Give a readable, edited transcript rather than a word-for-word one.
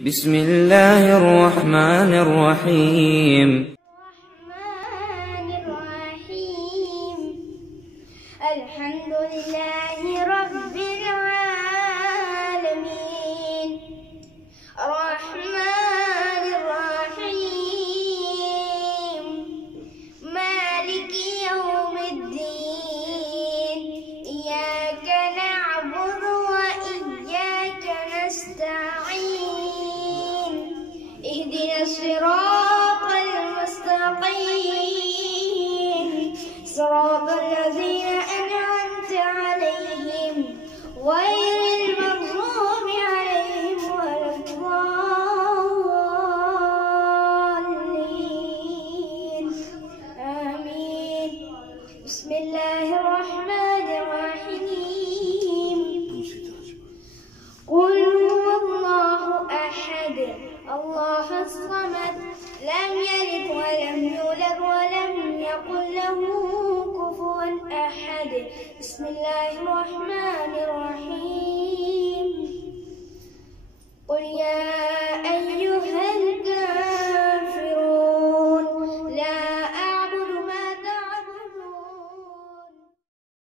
بسم الله الرحمن الرحيم. الحمد لله رب العالمين الرحمن الرحيم مالك يوم الدين إياك نعبد وإياك نستعين اهدنا الصراط المستقيم صراط الذين أنعمت عليهم غير المغضوب عليهم ولا الضالين آمين. بسم الله الرحمن الرحيم. قل هو الله أحد الله الصمد لم يلد ولم يولد ولم يكن له كفوا أحد. بسم الله الرحمن الرحيم.